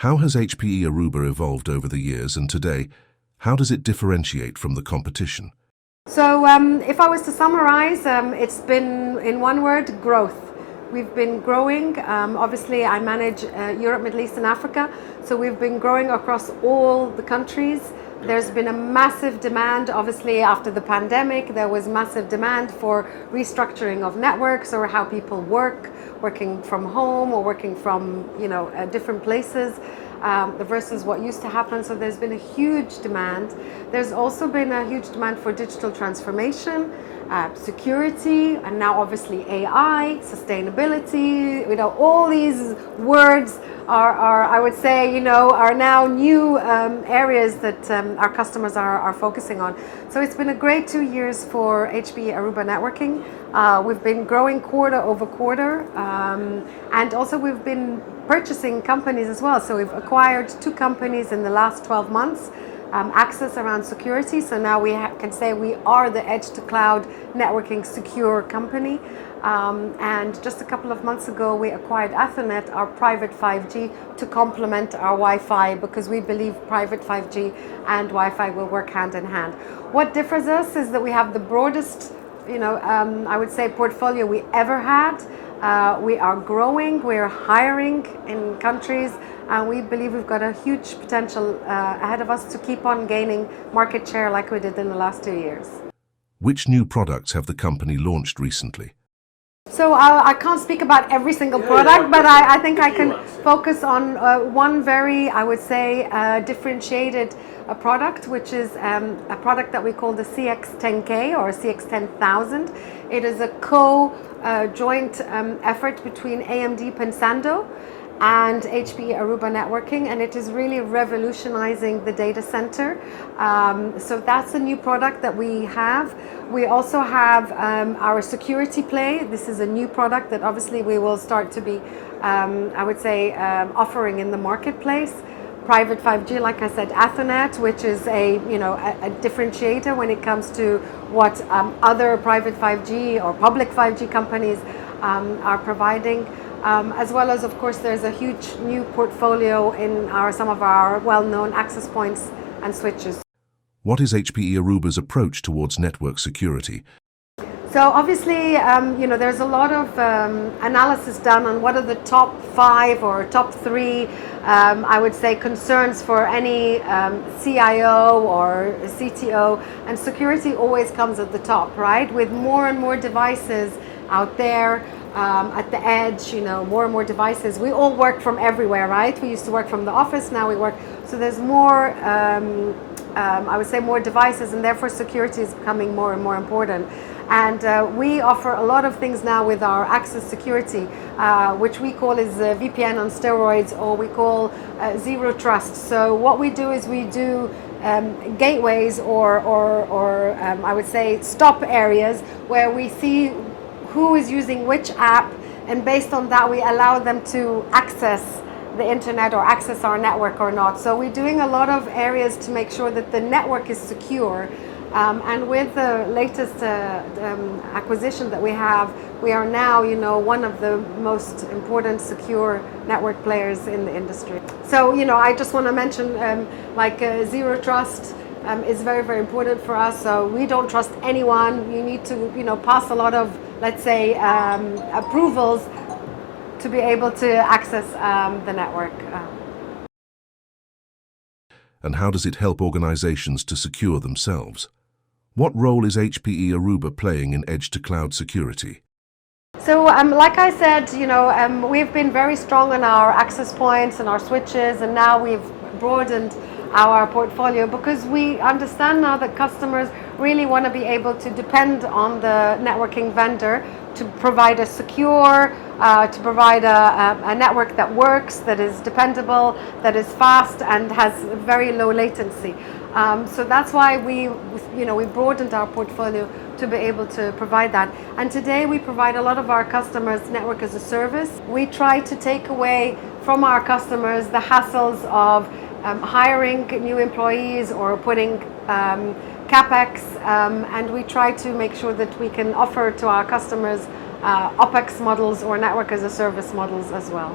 How has HPE Aruba evolved over the years, and today, how does it differentiate from the competition? So if I was to summarize, it's been, in one word, growth. We've been growing. Obviously, I manage Europe, Middle East, and Africa. So we've been growing across all the countries. There's been a massive demand. Obviously, after the pandemic, there was massive demand for restructuring of networks or how people work, working from home or working from different places. Versus what used to happen. So there's been a huge demand. There's also been a huge demand for digital transformation, security, and now obviously AI, sustainability. All these words are I would say, are now new areas that our customers are focusing on. So it's been a great 2 years for HPE Aruba Networking. We've been growing quarter over quarter, and also we've been purchasing companies as well. So we've acquired 2 companies in the last 12 months, access around security. So now we can say we are the edge to cloud networking secure company. And just a couple of months ago, we acquired Ethernet, our private 5G, to complement our Wi-Fi, because we believe private 5G and Wi-Fi will work hand in hand. What differs us is that we have the broadest, I would say, portfolio we ever had. We are growing, we're hiring in countries, and we believe we've got a huge potential ahead of us to keep on gaining market share like we did in the last 2 years. Which new products have the company launched recently? So I can't speak about every single product, but I think I can focus on one very, I would say, differentiated product, which is a product that we call the CX10K or CX10000. It is a joint effort between AMD Pensando and HPE Aruba Networking, and it is really revolutionizing the data center. So that's a new product that we have. We also have our security play. This is a new product that obviously we will start to be, I would say, offering in the marketplace. Private 5G, like I said, Ethernet, which is a differentiator when it comes to what other private 5G or public 5G companies are providing. As well as, of course, there's a huge new portfolio in some of our well-known access points and switches. What is HPE Aruba's approach towards network security? So obviously, there's a lot of analysis done on what are the top 5 or top 3, I would say, concerns for any CIO or CTO, and security always comes at the top, right? With more and more devices out there, at the edge, more and more devices. We all work from everywhere, right? We used to work from the office, now we work. So there's more, I would say, more devices, and therefore security is becoming more and more important. And we offer a lot of things now with our access security, which we call is VPN on steroids, or we call zero trust. So what we do is we do gateways or I would say stop areas where we see who is using which app, and based on that we allow them to access the internet or access our network or not. So we're doing a lot of areas to make sure that the network is secure. And with the latest acquisition that we have, we are now, one of the most important secure network players in the industry. So, I just want to mention zero trust is very, very important for us. So we don't trust anyone. You need to, pass a lot of, let's say, approvals to be able to access the network. And how does it help organizations to secure themselves? What role is HPE Aruba playing in edge-to-cloud security? So, like I said, we've been very strong on our access points and our switches, and now we've broadened our portfolio because we understand now that customers really want to be able to depend on the networking vendor to provide a secure, to provide a network that works, that is dependable, that is fast, and has very low latency. So that's why we broadened our portfolio to be able to provide that. And today we provide a lot of our customers network as a service. We try to take away from our customers the hassles of hiring new employees or putting CapEx, and we try to make sure that we can offer to our customers OpEx models or network as a service models as well.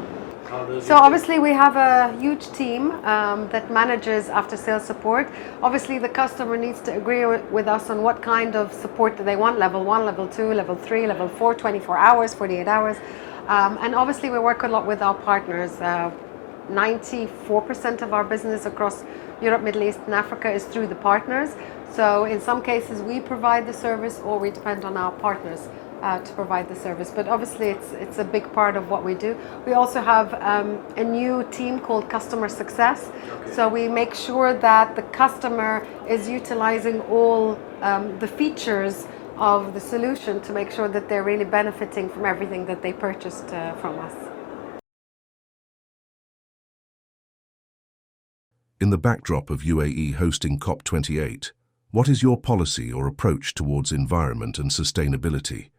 So obviously we have a huge team that manages after sales support. Obviously the customer needs to agree with us on what kind of support that they want, level 1, level 2, level 3, level 4, 24 hours, 48 hours. And obviously we work a lot with our partners. 94% of our business across Europe, Middle East and Africa is through the partners. So in some cases we provide the service or we depend on our partners to provide the service. But obviously it's a big part of what we do. We also have a new team called Customer Success. So we make sure that the customer is utilizing all the features of the solution to make sure that they're really benefiting from everything that they purchased from us. In the backdrop of UAE hosting COP28, what is your policy or approach towards environment and sustainability?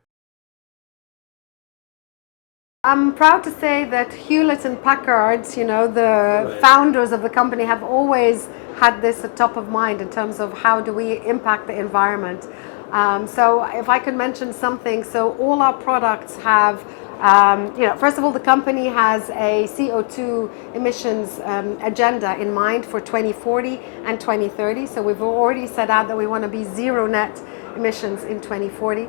I'm proud to say that Hewlett and Packard, the founders of the company, have always had this at top of mind in terms of how do we impact the environment. So if I could mention something, so all our products have, first of all, the company has a CO2 emissions agenda in mind for 2040 and 2030. So we've already set out that we want to be zero net emissions in 2040.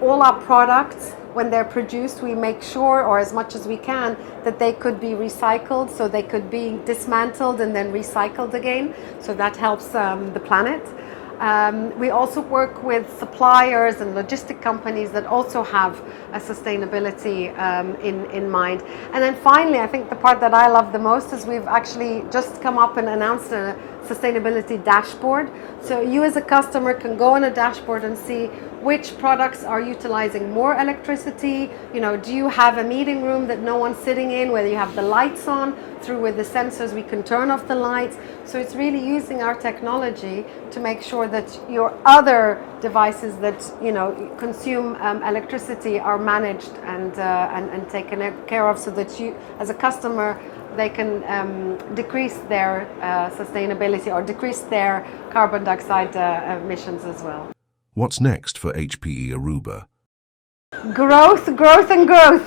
All our products, when they're produced, we make sure, or as much as we can, that they could be recycled, so they could be dismantled and then recycled again. So that helps the planet. We also work with suppliers and logistic companies that also have a sustainability in mind. And then finally, I think the part that I love the most is we've actually just come up and announced a sustainability dashboard. So you as a customer can go on a dashboard and see which products are utilizing more electricity. Do you have a meeting room that no one's sitting in, whether you have the lights on, through with the sensors we can turn off the lights. So it's really using our technology to make sure that your other devices that consume electricity are managed and taken care of, so that you as a customer, they can decrease their sustainability or decrease their carbon dioxide emissions as well. What's next for HPE Aruba? Growth, growth and growth.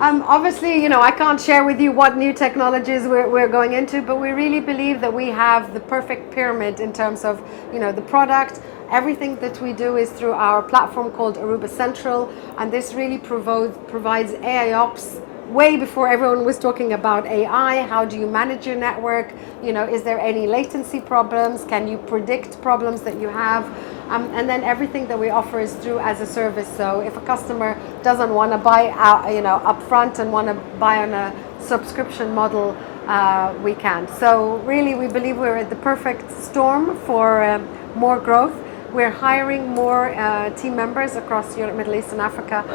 Obviously, I can't share with you what new technologies we're going into, but we really believe that we have the perfect pyramid in terms of, the product. Everything that we do is through our platform called Aruba Central, and this really provides AIOps way before everyone was talking about AI. How do you manage your network? Is there any latency problems? Can you predict problems that you have? And then everything that we offer is through as a service. So if a customer doesn't want to buy up front and want to buy on a subscription model, we can. So really, we believe we're at the perfect storm for more growth. We're hiring more team members across Europe, Middle East and Africa.